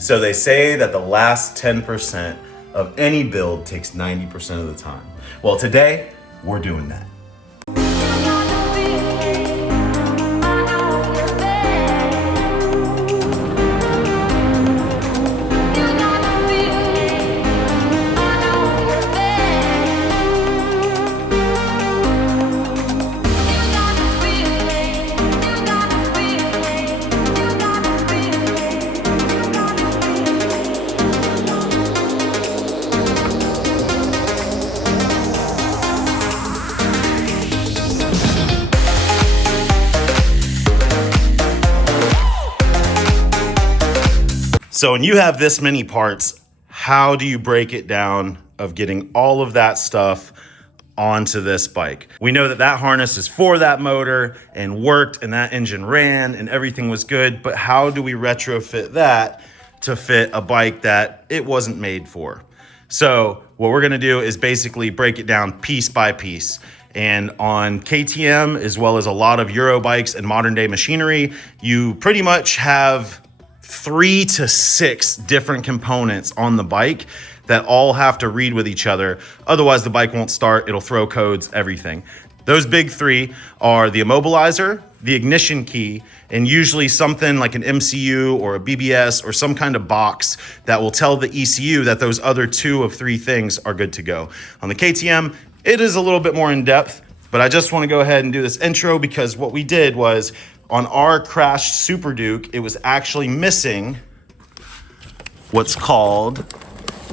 So they say that the last 10% of any build takes 90% of the time. Well, today we're doing that. So when you have this many parts, how do you break it down of getting all of that stuff onto this bike? We know that that harness is for that motor and worked and that engine ran and everything was good, but how do we retrofit that to fit a bike that it wasn't made for? So what we're gonna do is basically break it down piece by piece. And on KTM, as well as a lot of Euro bikes and modern day machinery, you pretty much have 3 to 6 different components on the bike that all have to read with each other. Otherwise the bike won't start, it'll throw codes, everything. Those big 3 are the immobilizer, the ignition key, and usually something like an MCU or a BBS or some kind of box that will tell the ECU that those other 2 of 3 things are good to go. On the KTM, it is a little bit more in depth, but I just want to go ahead and do this intro because what we did was on our crashed SUPERDUKE, it was actually missing what's called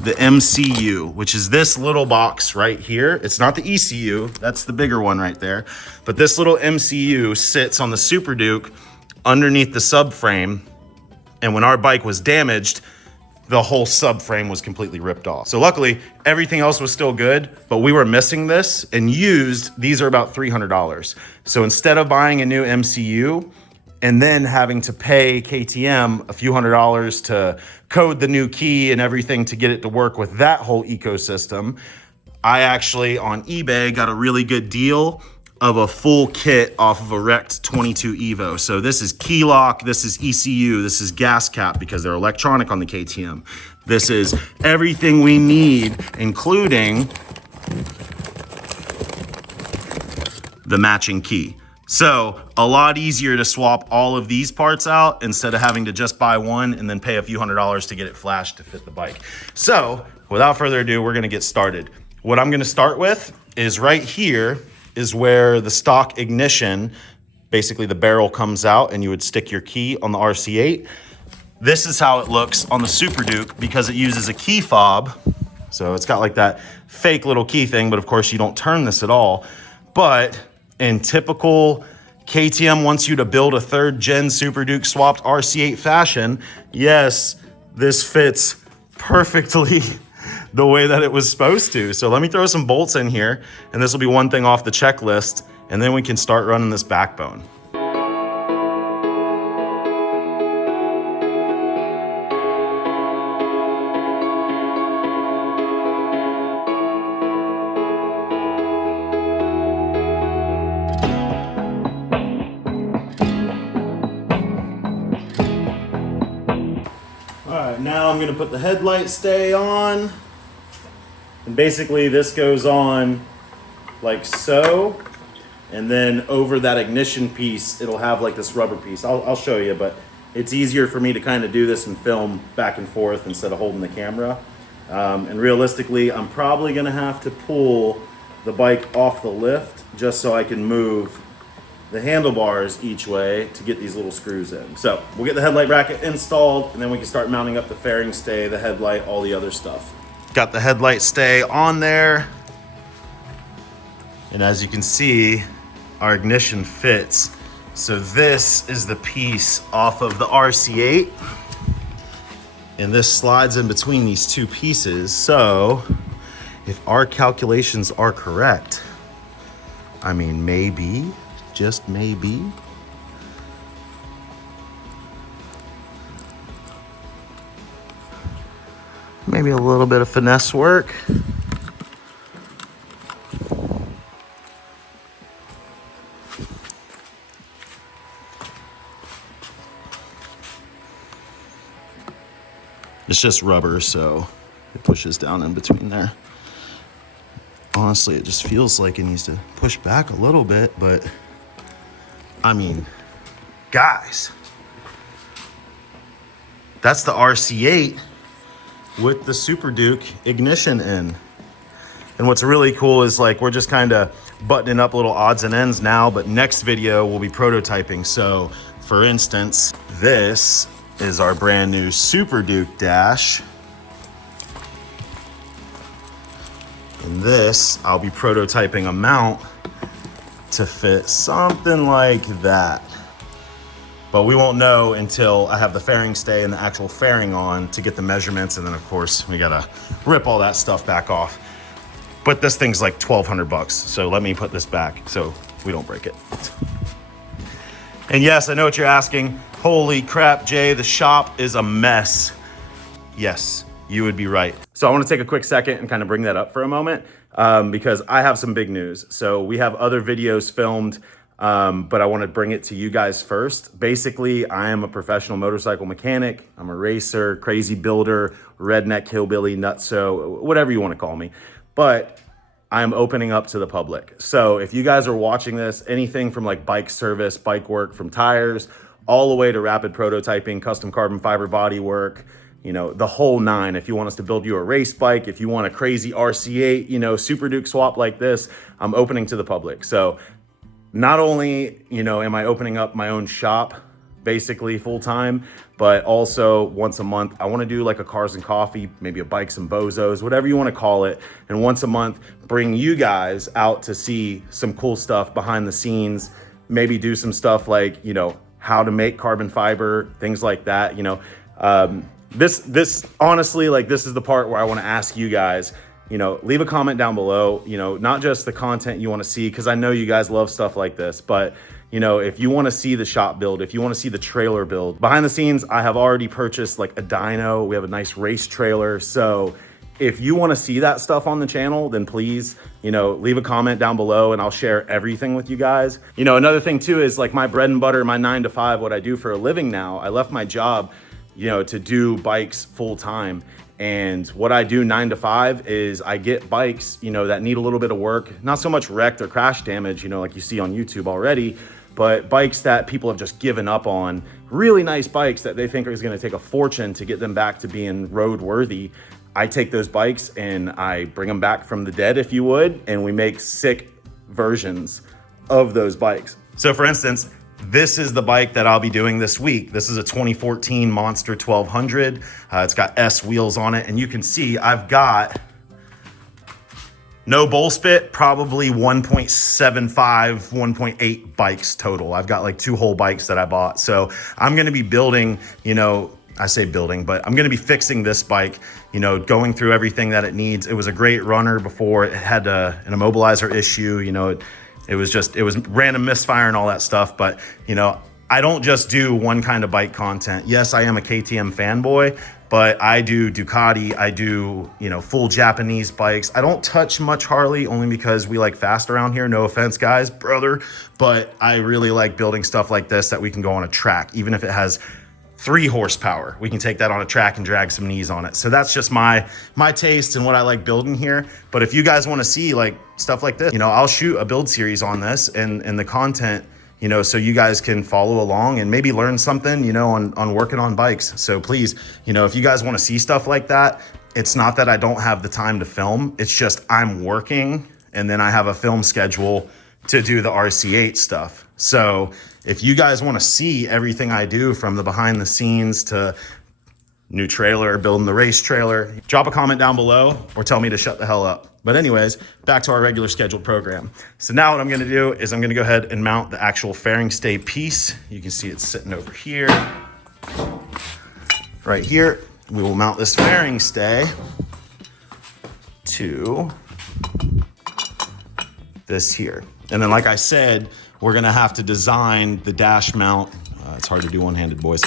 the MCU, which is this little box right here. It's not the ECU, that's the bigger one right there. But this little MCU sits on the SUPERDUKE underneath the subframe. And when our bike was damaged, the whole subframe was completely ripped off. So luckily, everything else was still good, but we were missing this and used, these are about $300. So instead of buying a new MCU and then having to pay KTM a few $100s to code the new key and everything to get it to work with that whole ecosystem, I actually on eBay got a really good deal of a full kit off of a wrecked 22 Evo. So this is key lock, this is ECU, this is gas cap because they're electronic on the KTM. This is everything we need, including the matching key. So a lot easier to swap all of these parts out instead of having to just buy one and then pay a few $100s to get it flashed to fit the bike. So without further ado, we're gonna get started. What I'm gonna start with is right here is where the stock ignition, basically the barrel comes out and you would stick your key on the RC8. This is how it looks on the SUPERDUKE because it uses a key fob. So it's got like that fake little key thing, but of course you don't turn this at all. But in typical KTM wants you to build a 3rd gen SUPERDUKE swapped RC8 fashion, yes, this fits perfectly the way that it was supposed to. So let me throw some bolts in here and this will be one thing off the checklist and then we can start running this backbone. All right, now I'm gonna put the headlight stay on. And basically this goes on like so, and then over that ignition piece, it'll have like this rubber piece. I'll show you, but it's easier for me to kind of do this and film back and forth instead of holding the camera. And realistically, I'm probably gonna have to pull the bike off the lift just so I can move the handlebars each way to get these little screws in. So we'll get the headlight bracket installed and then we can start mounting up the fairing stay, the headlight, all the other stuff. Got the headlight stay on there. And as you can see, our ignition fits. So this is the piece off of the RC8. And this slides in between these 2 pieces. So if our calculations are correct, I mean, maybe, just maybe, maybe a little bit of finesse work. It's just rubber, so it pushes down in between there. Honestly, it just feels like it needs to push back a little bit, but I mean, guys, that's the RC8 with the SUPERDUKE ignition in. And what's really cool is like, we're just kind of buttoning up little odds and ends now, but next video we'll be prototyping. So for instance, this is our brand new SUPERDUKE dash. And this, I'll be prototyping a mount to fit something like that. But we won't know until I have the fairing stay and the actual fairing on to get the measurements. And then of course we gotta rip all that stuff back off. But this thing's like 1,200 bucks. So let me put this back so we don't break it. And yes, I know what you're asking. Holy crap, Jay, the shop is a mess. Yes, you would be right. So I want to take a quick second and kind of bring that up for a moment because I have some big news. So we have other videos filmed, but I want to bring it to you guys first. Basically, I am a professional motorcycle mechanic. I'm a racer, crazy builder, redneck hillbilly, nutso, whatever you want to call me. But I'm opening up to the public. So if you guys are watching this, anything from like bike service, bike work, from tires, all the way to rapid prototyping, custom carbon fiber body work, you know, the whole nine. If you want us to build you a race bike, if you want a crazy RC8, you know, SUPERDUKE swap like this, I'm opening to the public. So not only, you know, am I opening up my own shop, basically full time, but also once a month, I want to do like a cars and coffee, maybe a bikes and bozos, whatever you want to call it. And once a month, bring you guys out to see some cool stuff behind the scenes, maybe do some stuff like, you know, how to make carbon fiber, things like that. You know, this honestly, like, this is the part where I want to ask you guys, you know, leave a comment down below, you know, not just the content you want to see, because I know you guys love stuff like this, but you know, if you want to see the shop build, if you want to see the trailer build, behind the scenes, I have already purchased like a dyno. We have a nice race trailer. So if you want to see that stuff on the channel, then please, you know, leave a comment down below and I'll share everything with you guys. You know, another thing too is like my bread and butter, my 9 to 5, what I do for a living now. I left my job, you know, to do bikes full time. And what I do 9 to 5 is I get bikes, you know, that need a little bit of work, not so much wrecked or crash damage, you know, like you see on YouTube already, but bikes that people have just given up on, really nice bikes that they think is going to take a fortune to get them back to being road worthy. I take those bikes and I bring them back from the dead, if you would, and we make sick versions of those bikes. So for instance, this is the bike that I'll be doing this week. This is a 2014 Monster 1200. It's got S wheels on it, and you can see I've got no bowl spit, probably 1.75, 1.8 bikes total. I've got like 2 whole bikes that I bought. So I'm gonna be building, you know, I say building, but I'm gonna be fixing this bike, you know, going through everything that it needs. It was a great runner before. It had an immobilizer issue, you know, it was random misfire and all that stuff. But, you know, I don't just do one kind of bike content. Yes, I am a KTM fanboy, but I do Ducati, I do, you know, full Japanese bikes. I don't touch much Harley only because we like fast around here. No offense, guys, brother. But I really like building stuff like this that we can go on a track, even if it has 3 horsepower. We can take that on a track and drag some knees on it. So that's just my taste and what I like building here. But if you guys want to see like stuff like this, you know, I'll shoot a build series on this and the content, you know, so you guys can follow along and maybe learn something, you know, on working on bikes. So please, you know, if you guys want to see stuff like that, it's not that I don't have the time to film. It's just I'm working and then I have a film schedule to do the RC8 stuff. So if you guys want to see everything I do from the behind the scenes to new trailer, building the race trailer, drop a comment down below or tell me to shut the hell up. But anyways, back to our regular scheduled program. So now what I'm gonna do is I'm gonna go ahead and mount the actual fairing stay piece. You can see it's sitting over here. Right here, we will mount this fairing stay to this here. And then like I said, we're gonna have to design the dash mount. It's hard to do one-handed, boys.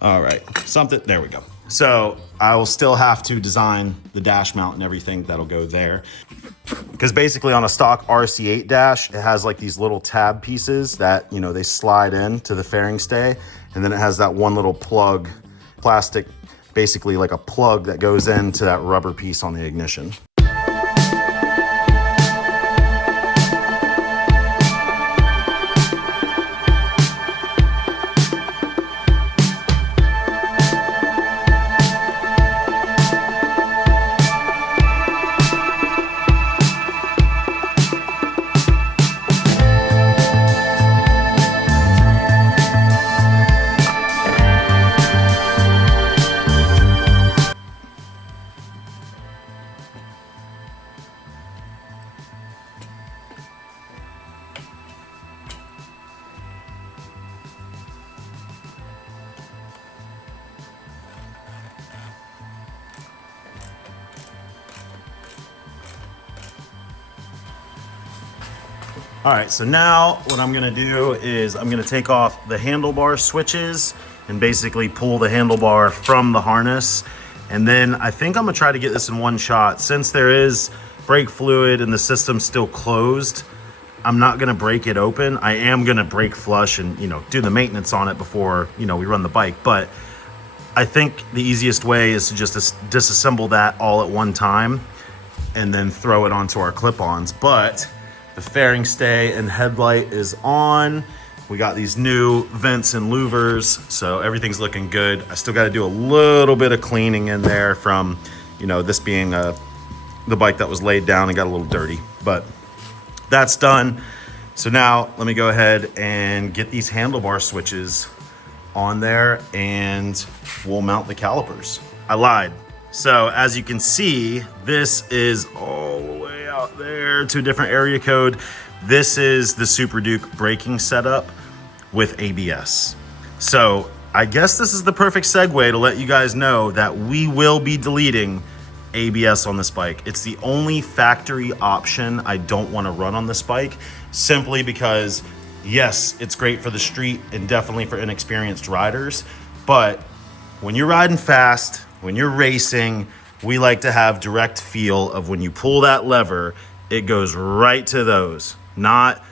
All right, something, there we go. So I will still have to design the dash mount and everything that'll go there. Because basically on a stock RC8 dash, it has like these little tab pieces that, you know, they slide in to the fairing stay. And then it has that one little plug, plastic basically like a plug that goes into that rubber piece on the ignition. All right, so now what I'm gonna do is I'm gonna take off the handlebar switches and basically pull the handlebar from the harness. And then I think I'm gonna try to get this in one shot. Since there is brake fluid and the system's still closed, I'm not gonna break it open. I am gonna brake flush and, you know, do the maintenance on it before, you know, we run the bike. But I think the easiest way is to just disassemble that all at one time and then throw it onto our clip-ons. But the fairing stay and headlight is on. We got these new vents and louvers, so everything's looking good. I still got to do a little bit of cleaning in there from, you know, this being the bike that was laid down and got a little dirty, but that's done. So now let me go ahead and get these handlebar switches on there and we'll mount the calipers. I lied. So as you can see, this is all the way out there to a different area code. This is the SUPERDUKE braking setup with ABS. So I guess this is the perfect segue to let you guys know that we will be deleting ABS on this bike. It's the only factory option I don't want to run on this bike, simply because yes, it's great for the street and definitely for inexperienced riders, but when you're riding fast, when you're racing, we like to have direct feel of when you pull that lever, it goes right to those, not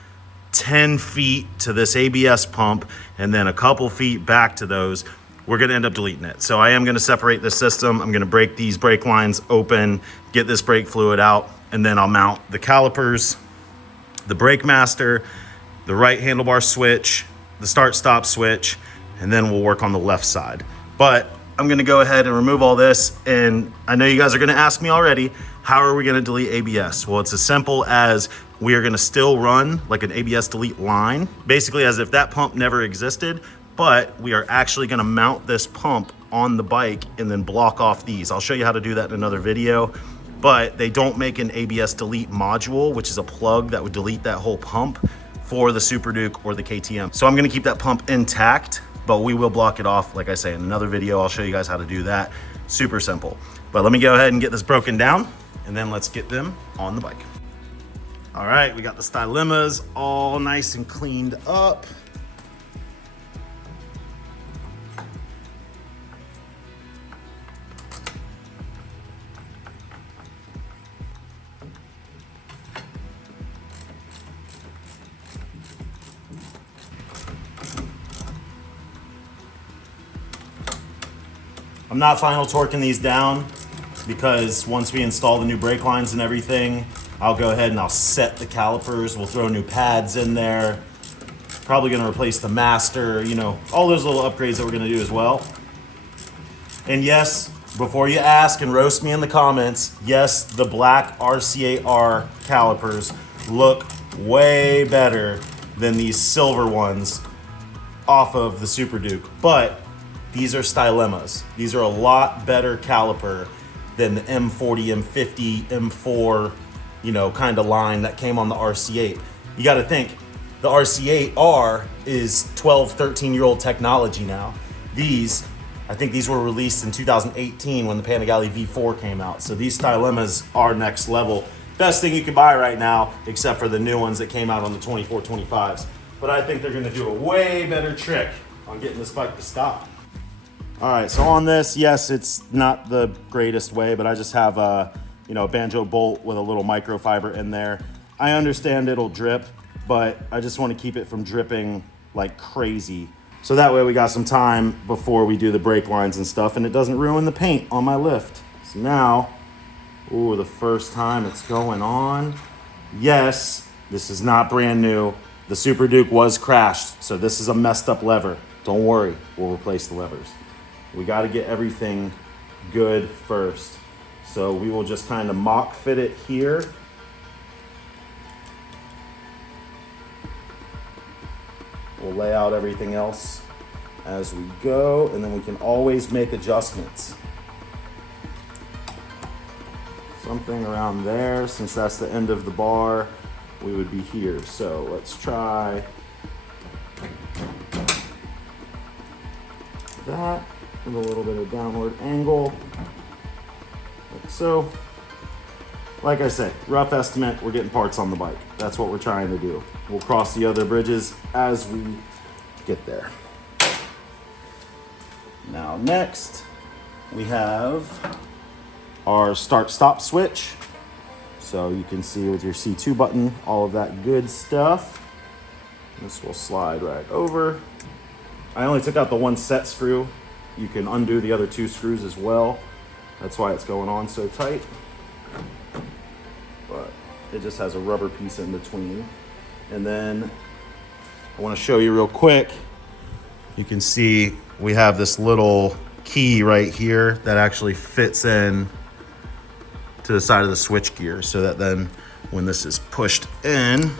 10 feet to this ABS pump and then a couple feet back to those. We're gonna end up deleting it. So I am gonna separate the system. I'm gonna break these brake lines open, get this brake fluid out, and then I'll mount the calipers, the brake master, the right handlebar switch, the start-stop switch, and then we'll work on the left side. But I'm gonna go ahead and remove all this, and I know you guys are gonna ask me already, how are we gonna delete ABS? Well, it's as simple as we are gonna still run like an ABS delete line, basically as if that pump never existed, but we are actually gonna mount this pump on the bike and then block off these. I'll show you how to do that in another video, but they don't make an ABS delete module, which is a plug that would delete that whole pump for the SUPERDUKE or the KTM. So I'm gonna keep that pump intact, but we will block it off. Like I say, in another video, I'll show you guys how to do that. Super simple. But let me go ahead and get this broken down and then let's get them on the bike. All right, we got the stylemas all nice and cleaned up. I'm not final torquing these down because once we install the new brake lines and everything, I'll go ahead and I'll set the calipers. We'll throw new pads in there. Probably gonna replace the master, you know, all those little upgrades that we're gonna do as well. And yes, before you ask and roast me in the comments, yes, the black RC8R calipers look way better than these silver ones off of the SUPERDUKE, but these are stylemas. These are a lot better caliper than the M40, M50, M4, you know, kind of line that came on the RC8. You got to think, the RC8R is 12, 13-year-old technology now. These, I think these were released in 2018 when the Panigale V4 came out. So these stylemas are next level. Best thing you can buy right now, except for the new ones that came out on the 24, 25s. But I think they're gonna do a way better trick on getting this bike to stop. All right, so on this, yes, it's not the greatest way, but I just have a, you know, a banjo bolt with a little microfiber in there. I understand it'll drip, but I just want to keep it from dripping like crazy. So that way we got some time before we do the brake lines and stuff, and it doesn't ruin the paint on my lift. So now, ooh, the first time it's going on. Yes, this is not brand new. The SUPERDUKE was crashed, so this is a messed up lever. Don't worry, we'll replace the levers. We got to get everything good first. So we will just kind of mock fit it here. We'll lay out everything else as we go, and then we can always make adjustments. Something around there, since that's the end of the bar, we would be here. So let's try that with a little bit of downward angle, like so. Like I said, rough estimate, we're getting parts on the bike. That's what we're trying to do. We'll cross the other bridges as we get there. Now next, we have our start-stop switch. So you can see with your C2 button, all of that good stuff. This will slide right over. I only took out the one set screw. You can undo the other two screws as well. That's why it's going on so tight. But it just has a rubber piece in between. And then I want to show you real quick. You can see we have this little key right here that actually fits in to the side of the switch gear, so that then when this is pushed in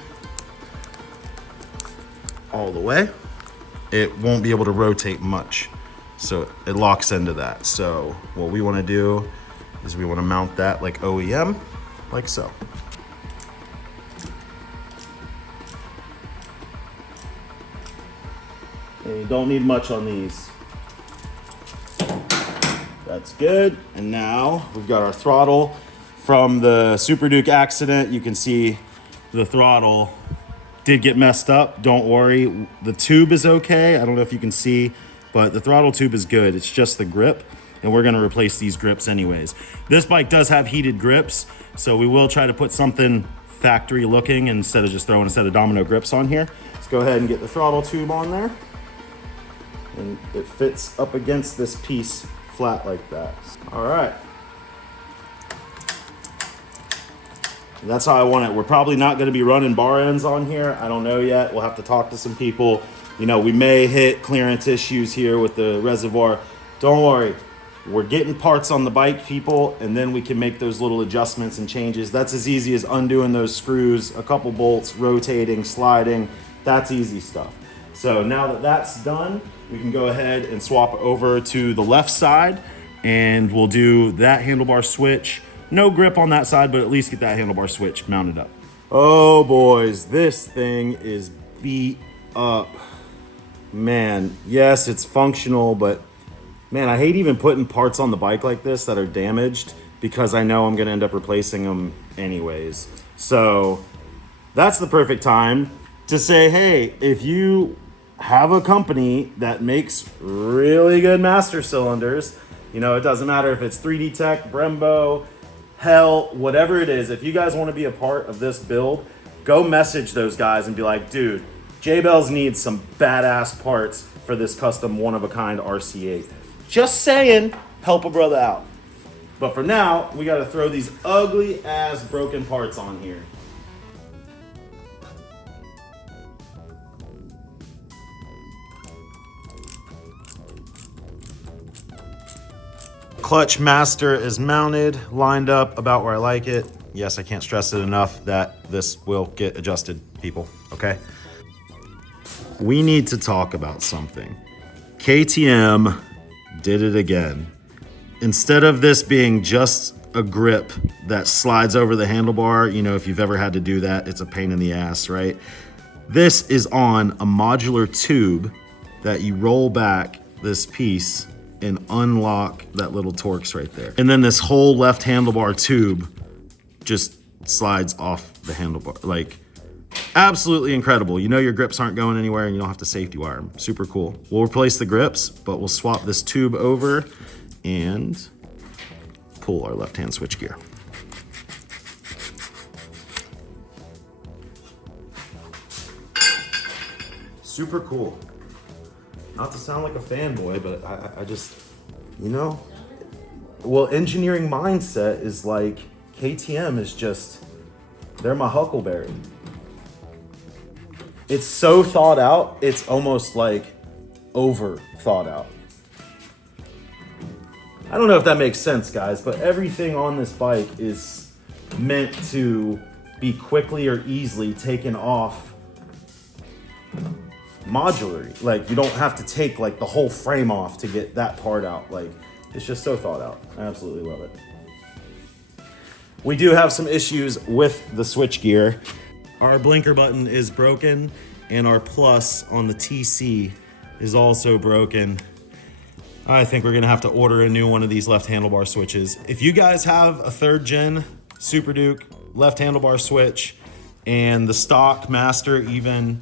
all the way, it won't be able to rotate much. So it locks into that. So what we want to do is we want to mount that like OEM, like so. And you don't need much on these. That's good. And now we've got our throttle. From the SUPERDUKE accident, you can see the throttle did get messed up. Don't worry, the tube is okay. I don't know if you can see, but the throttle tube is good. It's just the grip, and we're gonna replace these grips anyways. This bike does have heated grips, so we will try to put something factory looking instead of just throwing a set of domino grips on here. Let's go ahead and get the throttle tube on there. And it fits up against this piece flat like that. All right. That's how I want it. We're probably not going to be running bar ends on here. I don't know yet. We'll have to talk to some people. You know, we may hit clearance issues here with the reservoir. Don't worry. We're getting parts on the bike, people, and then we can make those little adjustments and changes. That's as easy as undoing those screws, a couple bolts, rotating, sliding. That's easy stuff. So now that that's done, we can go ahead and swap over to the left side, and we'll do that handlebar switch. No grip on that side, but at least get that handlebar switch mounted up. Oh boys, this thing is beat up. Man, yes, it's functional, but man, I hate even putting parts on the bike like this that are damaged because I know I'm gonna end up replacing them anyways. So that's the perfect time to say, hey, if you have a company that makes really good master cylinders, you know, it doesn't matter if it's 3D Tech, Brembo, hell, whatever it is, if you guys want to be a part of this build, go message those guys and be like, dude, J-Bells needs some badass parts for this custom one-of-a-kind RC8. Just saying, help a brother out. But for now, we got to throw these ugly ass broken parts on here. Clutch master is mounted, lined up about where I like it. Yes, I can't stress it enough that this will get adjusted, people, okay? We need to talk about something. KTM did it again. Instead of this being just a grip that slides over the handlebar, you know, if you've ever had to do that, it's a pain in the ass, right? This is on a modular tube that you roll back this piece and unlock that little Torx right there. And then this whole left handlebar tube just slides off the handlebar. Like, absolutely incredible. You know your grips aren't going anywhere and you don't have to safety wire them. Super cool. We'll replace the grips, but we'll swap this tube over and pull our left-hand switch gear. Super cool. not to sound like a fanboy, but I just, you know, well, engineering mindset is like, KTM is just, they're my huckleberry. It's so thought out, it's almost like over thought out. I don't know if that makes sense, guys, but everything on this bike is meant to be quickly or easily taken off modularly. Like, you don't have to take like the whole frame off to get that part out. Like, it's just so thought out. I absolutely love it. We do have some issues with the switch gear. Our blinker button is broken, and our plus on the TC is also broken. I think we're gonna have to order a new one of these left handlebar switches. If you guys have a 3rd gen SUPERDUKE left handlebar switch and the stock master even,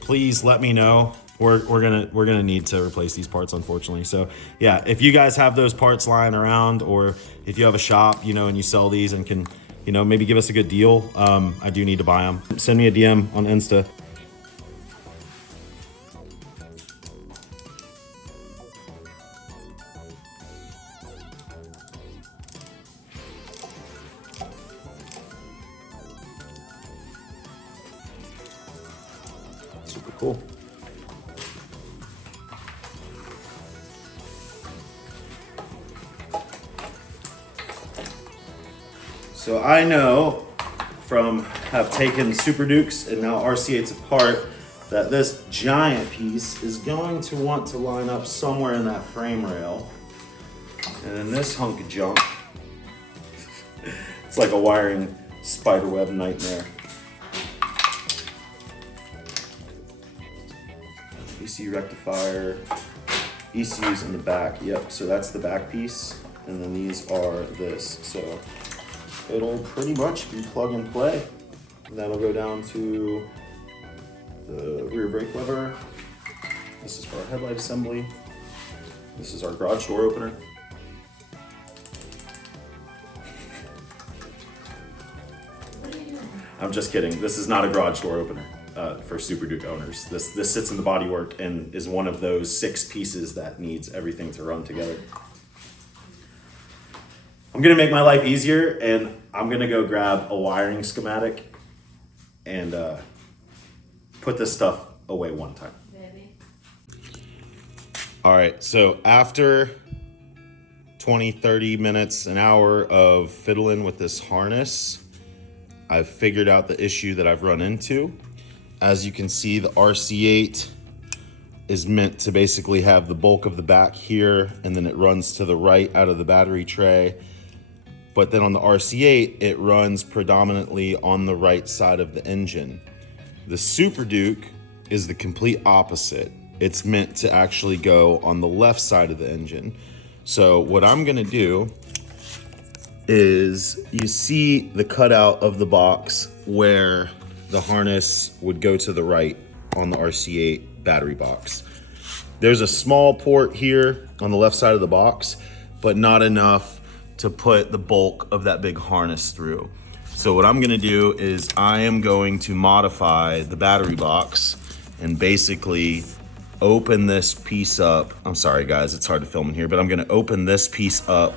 please let me know. We're gonna need to replace these parts, unfortunately. So yeah, if you guys have those parts lying around, or if you have a shop, you know, and you sell these and can, you know, maybe give us a good deal, I do need to buy them. Send me a DM on Insta. Super cool. So I know from have taken SUPERDUKEs and now RC8s apart that this giant piece is going to want to line up somewhere in that frame rail. And then this hunk of junk, it's like a wiring spiderweb nightmare. ECU rectifier, ECU's in the back, yep, so that's the back piece. And then these are this, so it'll pretty much be plug and play. And that'll go down to the rear brake lever. This is for our headlight assembly. This is our garage door opener. I'm just kidding. This is not a garage door opener for SUPERDUKE owners. This sits in the bodywork and is one of those 6 pieces that needs everything to run together. I'm gonna make my life easier, and I'm gonna go grab a wiring schematic and put this stuff away one time. Baby. All right, so after 20, 30 minutes, an hour of fiddling with this harness, I've figured out the issue that I've run into. As you can see, the RC8 is meant to basically have the bulk of the back here, and then it runs to the right out of the battery tray. But then on the RC8, it runs predominantly on the right side of the engine. The SUPERDUKE is the complete opposite. It's meant to actually go on the left side of the engine. So what I'm gonna do is, you see the cutout of the box where the harness would go to the right on the RC8 battery box. There's a small port here on the left side of the box, but not enough to put the bulk of that big harness through. So what I'm gonna do is I am going to modify the battery box and basically open this piece up. I'm sorry guys, it's hard to film in here, but I'm gonna open this piece up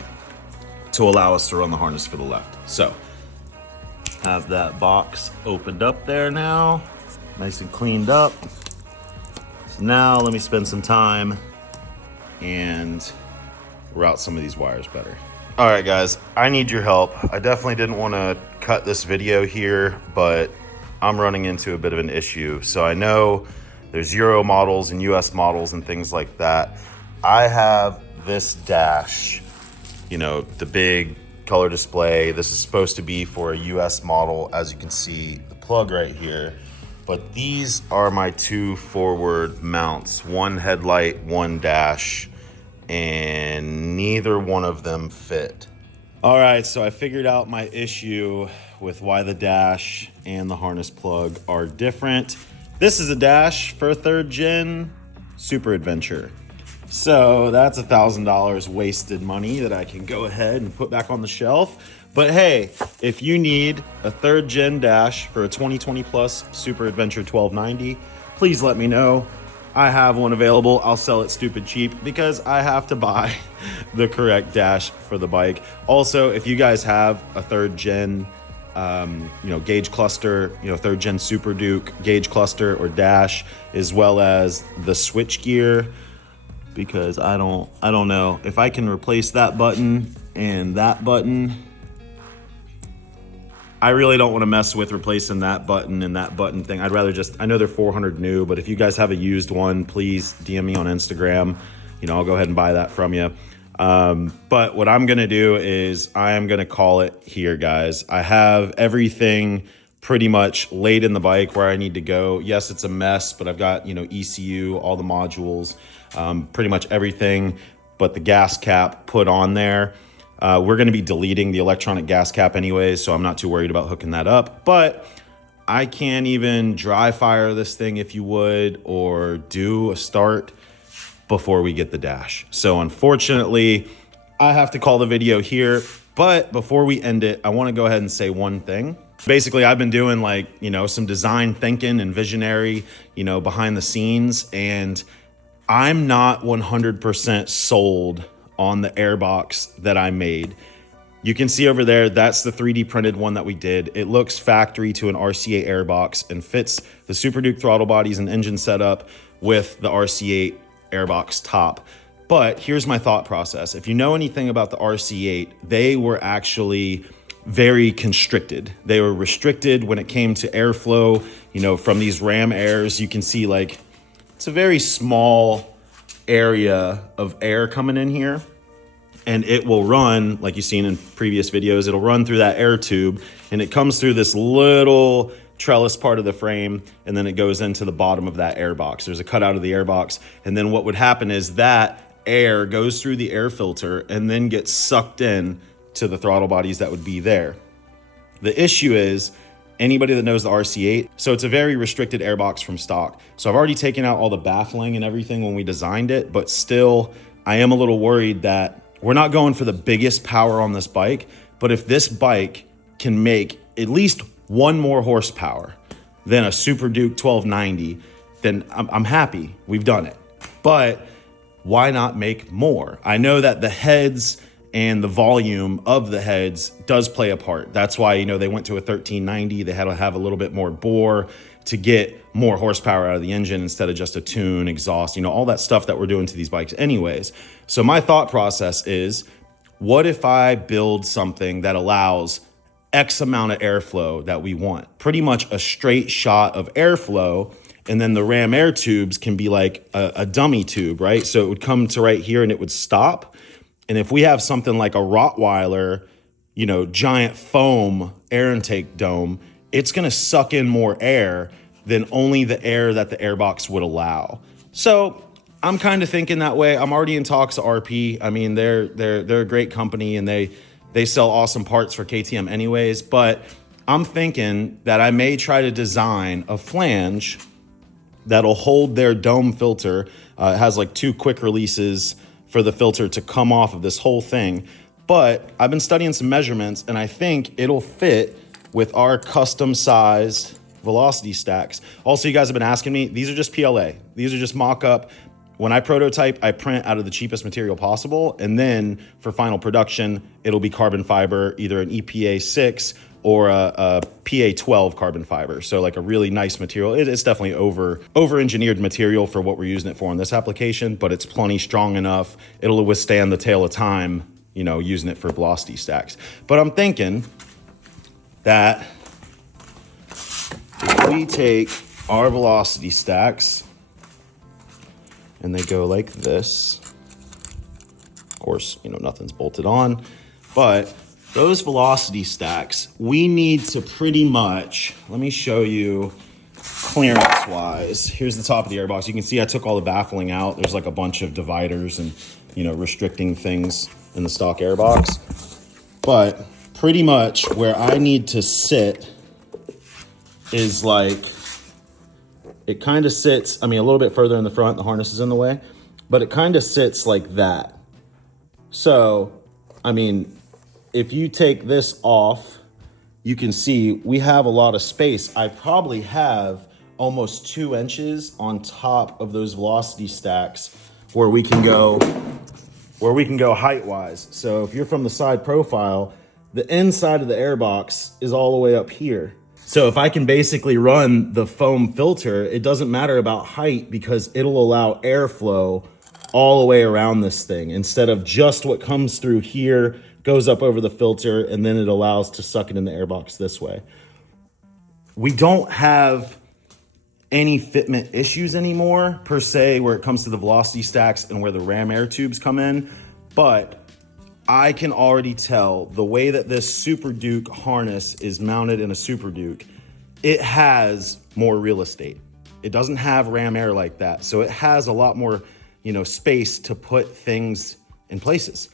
to allow us to run the harness for the left. So, have that box opened up there now, nice and cleaned up. So now let me spend some time and route some of these wires better. All right guys, I need your help. I definitely didn't want to cut this video here, but I'm running into a bit of an issue. So I know there's Euro models and US models and things like that. I have this dash, you know, the big color display. This is supposed to be for a US model, as you can see the plug right here. But these are my 2 forward mounts, one headlight, one dash, and neither one of them fit. All right, so I figured out my issue with why the dash and the harness plug are different. This is a dash for a 3rd gen Super Adventure. So that's $1,000 wasted money that I can go ahead and put back on the shelf. But hey, if you need a 3rd gen dash for a 2020 plus Super Adventure 1290, please let me know. I have one available. I'll sell it stupid cheap because I have to buy the correct dash for the bike. Also, if you guys have a 3rd gen, gauge cluster, 3rd gen SUPERDUKE gauge cluster or dash, as well as the switch gear, because I don't know if I can replace that button and that button. I really don't want to mess with replacing that button and that button thing. I'd rather just, I know they're 400 new, but if you guys have a used one, please DM me on Instagram. I'll go ahead and buy that from you. But what I'm going to do is I am going to call it here, guys. I have everything pretty much laid in the bike where I need to go. Yes, it's a mess, but I've got, ECU, all the modules, pretty much everything but the gas cap put on there. We're going to be deleting the electronic gas cap anyways, so I'm not too worried about hooking that up. But I can't even dry fire this thing, if you would, or do a start before we get the dash. So unfortunately, I have to call the video here. But before we end it, I want to go ahead and say one thing. Basically, I've been doing some design thinking and visionary, behind the scenes, and I'm not 100% sold on the Airbox that I made. You can see over there, that's the 3D printed one that we did. It looks factory to an RC8 Airbox and fits the SUPERDUKE throttle bodies and engine setup with the RC8 Airbox top. But here's my thought process. If you know anything about the RC8, they were actually very constricted. They were restricted when it came to airflow, from these ram airs. You can see it's a very small area of air coming in here, and it will run, like you've seen in previous videos, it'll run through that air tube, and it comes through this little trellis part of the frame, and then it goes into the bottom of that airbox. There's a cutout of the airbox, and then what would happen is that air goes through the air filter and then gets sucked in to the throttle bodies that would be there. The issue is, anybody that knows the RC8, so it's a very restricted airbox from stock. So I've already taken out all the baffling and everything when we designed it, but still, I am a little worried that we're not going for the biggest power on this bike, but if this bike can make at least 1 more horsepower than a SUPERDUKE 1290, then I'm happy. We've done it. But why not make more? I know that the heads and the volume of the heads does play a part. That's why, they went to a 1390. They had to have a little bit more bore to get more horsepower out of the engine instead of just a tune, exhaust, all that stuff that we're doing to these bikes anyways. So my thought process is, what if I build something that allows X amount of airflow that we want? Pretty much a straight shot of airflow, and then the ram air tubes can be like a dummy tube, right? So it would come to right here and it would stop. And if we have something like a Rottweiler, giant foam air intake dome, it's going to suck in more air than only the air that the Airbox would allow. So I'm kind of thinking that way. I'm already in talks to RP. I mean, they're a great company, and they sell awesome parts for KTM anyways. But I'm thinking that I may try to design a flange that'll hold their dome filter. It has 2 quick releases for the filter to come off of this whole thing. But I've been studying some measurements, and I think it'll fit with our custom sized velocity stacks. Also, you guys have been asking me, these are just PLA. These are just mock-up. When I prototype, I print out of the cheapest material possible, and then for final production, it'll be carbon fiber, either an EPA 6 or a PA 12 carbon fiber. So a really nice material. It's definitely over-engineered material for what we're using it for in this application, but it's plenty strong enough. It'll withstand the tail of time, using it for velocity stacks. But I'm thinking that if we take our velocity stacks and they go like this, of course, nothing's bolted on, but those velocity stacks, we need to pretty much, let me show you clearance wise. Here's the top of the Airbox. You can see I took all the baffling out. There's a bunch of dividers and, restricting things in the stock Airbox. But pretty much where I need to sit is it kind of sits, a little bit further in the front, the harness is in the way, but it kind of sits like that. So, if you take this off, you can see we have a lot of space. I probably have almost 2 inches on top of those velocity stacks where we can go height wise. So if you're from the side profile, the inside of the airbox is all the way up here. So if I can basically run the foam filter, it doesn't matter about height because it'll allow airflow all the way around this thing instead of just what comes through here, goes up over the filter, and then it allows to suck it in the airbox this way. We don't have any fitment issues anymore per se where it comes to the velocity stacks and where the ram air tubes come in, but I can already tell the way that this SUPERDUKE harness is mounted in a SUPERDUKE, it has more real estate. It doesn't have ram air like that. So it has a lot more, space to put things in places.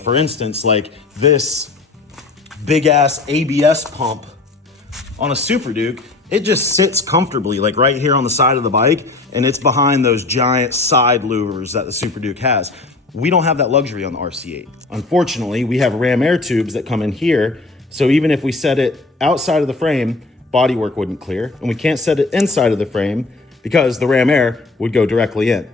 For instance, like this big ass ABS pump on a SUPERDUKE, it just sits comfortably like right here on the side of the bike, and it's behind those giant side louvers that the SUPERDUKE has. We don't have that luxury on the RC8. Unfortunately, we have ram air tubes that come in here. So even if we set it outside of the frame, bodywork wouldn't clear. And we can't set it inside of the frame because the ram air would go directly in.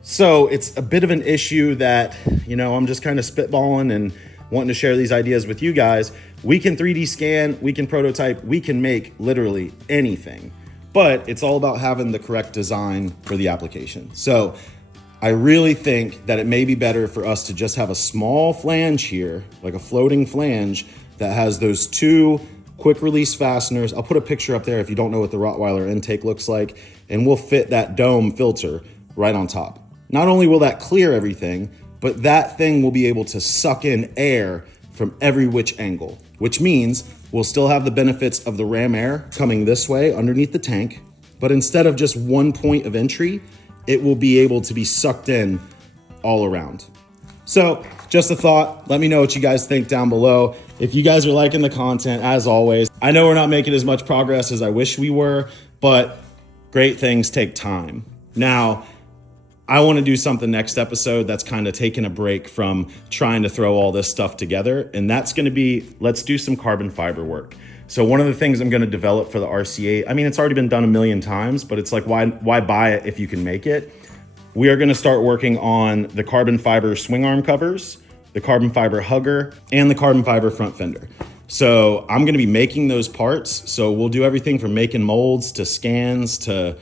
So it's a bit of an issue that, I'm just kind of spitballing and wanting to share these ideas with you guys. We can 3D scan, we can prototype, we can make literally anything, but it's all about having the correct design for the application. So I really think that it may be better for us to just have a small flange here, like a floating flange that has those 2 quick release fasteners. I'll put a picture up there if you don't know what the Rottweiler intake looks like, and we'll fit that dome filter right on top. Not only will that clear everything, but that thing will be able to suck in air from every which angle, which means we'll still have the benefits of the ram air coming this way underneath the tank, but instead of just one point of entry, it will be able to be sucked in all around. So just a thought, let me know what you guys think down below. If you guys are liking the content, as always, I know we're not making as much progress as I wish we were, but great things take time. Now, I want to do something next episode that's kind of taking a break from trying to throw all this stuff together. And that's going to be, let's do some carbon fiber work. So one of the things I'm going to develop for the RC8, I mean, it's already been done a million times, but it's like, why buy it if you can make it? We are going to start working on the carbon fiber swing arm covers, the carbon fiber hugger, and the carbon fiber front fender. So I'm going to be making those parts. So we'll do everything from making molds to scans to,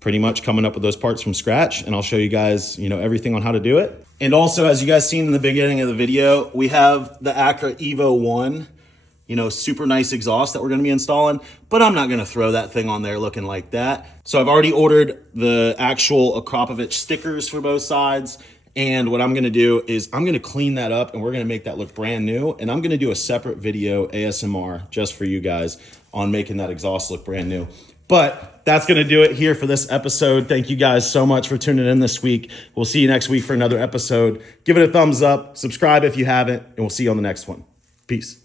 pretty much coming up with those parts from scratch. And I'll show you guys, everything on how to do it. And also, as you guys seen in the beginning of the video, we have the Acura Evo 1, super nice exhaust that we're going to be installing, but I'm not going to throw that thing on there looking like that. So I've already ordered the actual Akrapovic stickers for both sides. And what I'm going to do is I'm going to clean that up and we're going to make that look brand new. And I'm going to do a separate video ASMR just for you guys on making that exhaust look brand new. But that's going to do it here for this episode. Thank you guys so much for tuning in this week. We'll see you next week for another episode. Give it a thumbs up, subscribe if you haven't, and we'll see you on the next one. Peace.